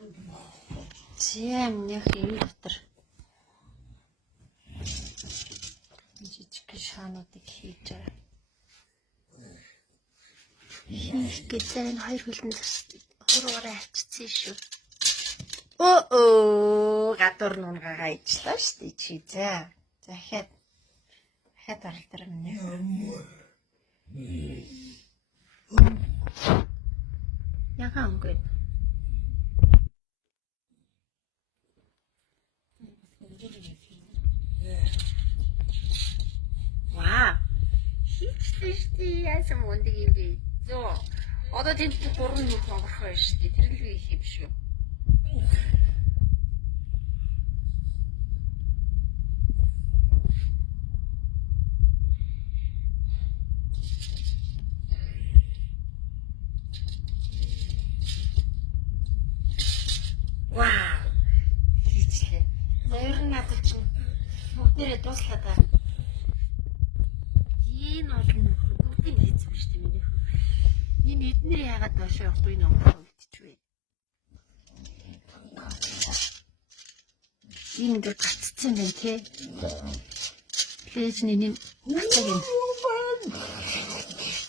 Зэм нэх энэ дотор жижиг шаануудыг хийж байгаа. Хийх гэдэг энэ хоёр хөлн хуруугаар авчицсан шүү. Гадуур нунгаа ижлаа шүү дээ чи. За дахиад оролдор минь. Яга өнгөө. Вау. Хийчихсэн шүү дээ. Яасан мундаг юм бэ? Зөө. Одоо тэнд 3 нүх онгорох байна шүү дээ. Тэр л би хийв шүү. Вау. Хийчихлээ. Хоёр надад чинь бүгдээрээ дуслаад байна. Энэ олон бүгдийг хийцэн шүү дээ миний. Энэ эднэр яагаад доошоо явахгүй энэ онгороо үлдчихвэ. Энэ ингээ гаццсан байх тий. Лээж нэний хацаг юм.